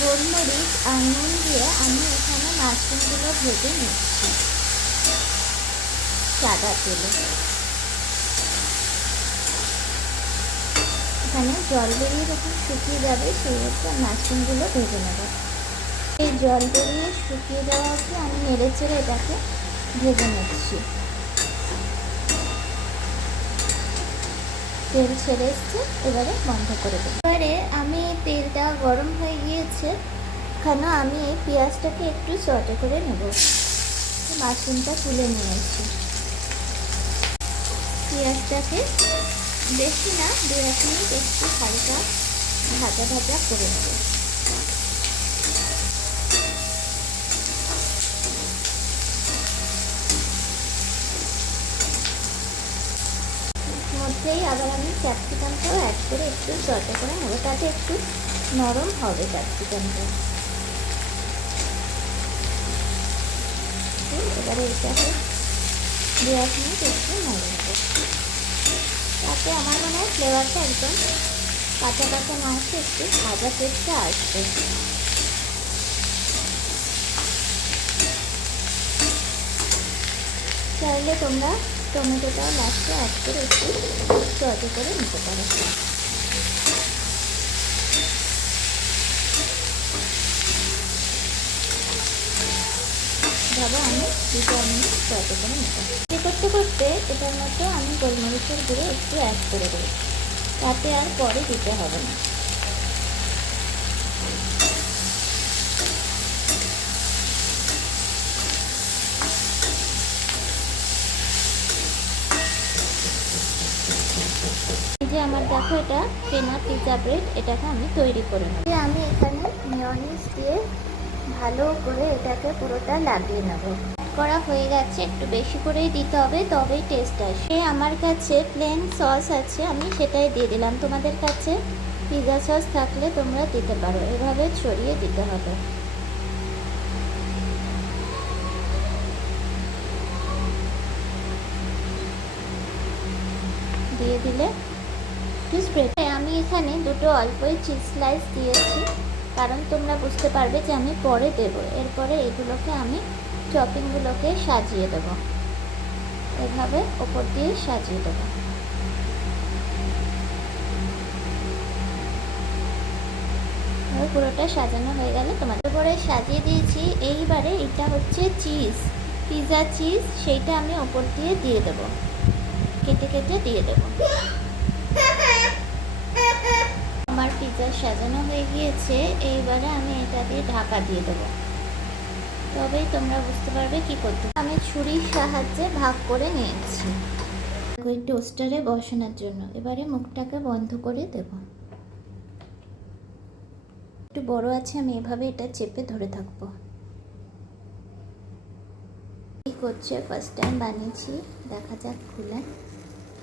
গোলমরিচ আর নুন দিয়ে আমি এখানে মাশরুমগুলো ভেজে নিচ্ছি সাদা তেলে। এখানে জল বেরিয়ে যখন শুকিয়ে যাবে সেই হচ্ছে মাশরুমগুলো ভেজে নেব। এই জল বেরিয়ে শুকিয়ে দেওয়া অবধি আমি নেড়ে চেড়ে এটাকে ভেজে নিচ্ছি। তেল ছেড়ে এসছে, এবারে বন্ধ করে দেব। এবারে আমি তেলটা গরম হয়ে গিয়েছে, এখানে আমি এই পেঁয়াজটাকে একটু সটে করে নেব। মাশরুমটা তুলে নিয়েছি। পেঁয়াজটাকে বেশি না, 2-1 মিনিট একটু হালকা ভাজা ভাজা করে নেব। মধ্যেই আবার আমি ক্যাপসিকামটাও অ্যাড করে একটু সটে করে নেব, তাতে একটু নরম হবে ক্যাপসিকামটা। এবারে এটাকে 2-1 মিনিট একটু নেড়ে নেব, তাতে আমার মনে হয় ফ্লেভারটা একদম কাঁচা কাঁচা না আসে, একটু ভাজা টেস্টটা আসবে। চাইলে তোমরা টমেটোটাও লাস্টে অ্যাড করে একটু সটে করে নিতে পারো। ভাবে আমি 2-4 মিনিট সটে করে নেব। করতে করতে এটার মধ্যে আমি গোলমরিচের গুঁড়ো একটু অ্যাড করে দেবো, তাতে আর পরে দিতে হবে না। এই যে আমার দেখো এটা কেনা পিৎজা ব্রেড, এটাকে আমি তৈরি করে নেব। আমি এখানে মেয়োনিজ দিয়ে ভালো করে এটাকে পুরোটা লাগিয়ে নেব। করা হয়ে গেছে, একটু বেশি করেই দিতে হবে, তবেই টেস্ট আসে। আমার কাছে প্লেন সস আছে, আমি সেটাই দিয়ে দিলাম। তোমাদের কাছে পিৎজা সস থাকলে তোমরা দিতে পারো। এভাবে ছড়িয়ে দিতে হবে। দিয়ে দিলে স্প্রেড। আমি এখানে দুটো অল্পই চিজ স্লাইস দিয়েছি, কারণ তোমরা বুঝতে পারবে যে আমি পরে দেবো। এরপরে এগুলোকে আমি চপিংগুলোকে সাজিয়ে দেবো, এভাবে ওপর দিয়ে সাজিয়ে দেবো। পুরোটা সাজানো হয়ে গেলে তোমাদের উপরে সাজিয়ে দিয়েছি। এইবারে এটা হচ্ছে চিজ, পিৎজা চিজ, সেইটা আমি ওপর দিয়ে দেবো, কেটে কেটে দিয়ে দেবো। আমার পিৎজা সাজানো হয়ে গিয়েছে, এইবারে আমি এটা দিয়ে ঢাকা দিয়ে দেবো, তবেই তোমরা বুঝতে পারবে কি করতে। আমি ছুরির সাহায্যে ভাগ করে নিয়েছি ওই টোস্টারে বসানোর জন্য। এবারে মুখটাকে বন্ধ করে দেব। একটু বড় আছে, আমি এভাবে এটা চেপে ধরে থাকবো। কি করছে, ফার্স্ট টাইম বানিয়েছি, দেখা যাক খুলে।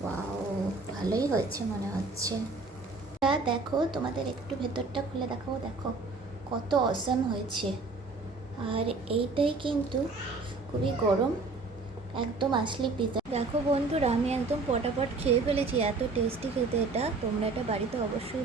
ওয়াও, ভালোই হয়েছে মনে হচ্ছে। দেখো, তোমাদের একটু ভেতরটা খুলে দেখাবো, দেখো কত অসাম হয়েছে। আর এইটাই কিন্তু খুবই গরম, একদম আসলি পিৎজা। দেখো বন্ধুরা, আমি একদম পটাপট খেয়ে ফেলেছি, এত টেস্টি খেতে এটা। তোমরা এটা বাড়িতে অবশ্যই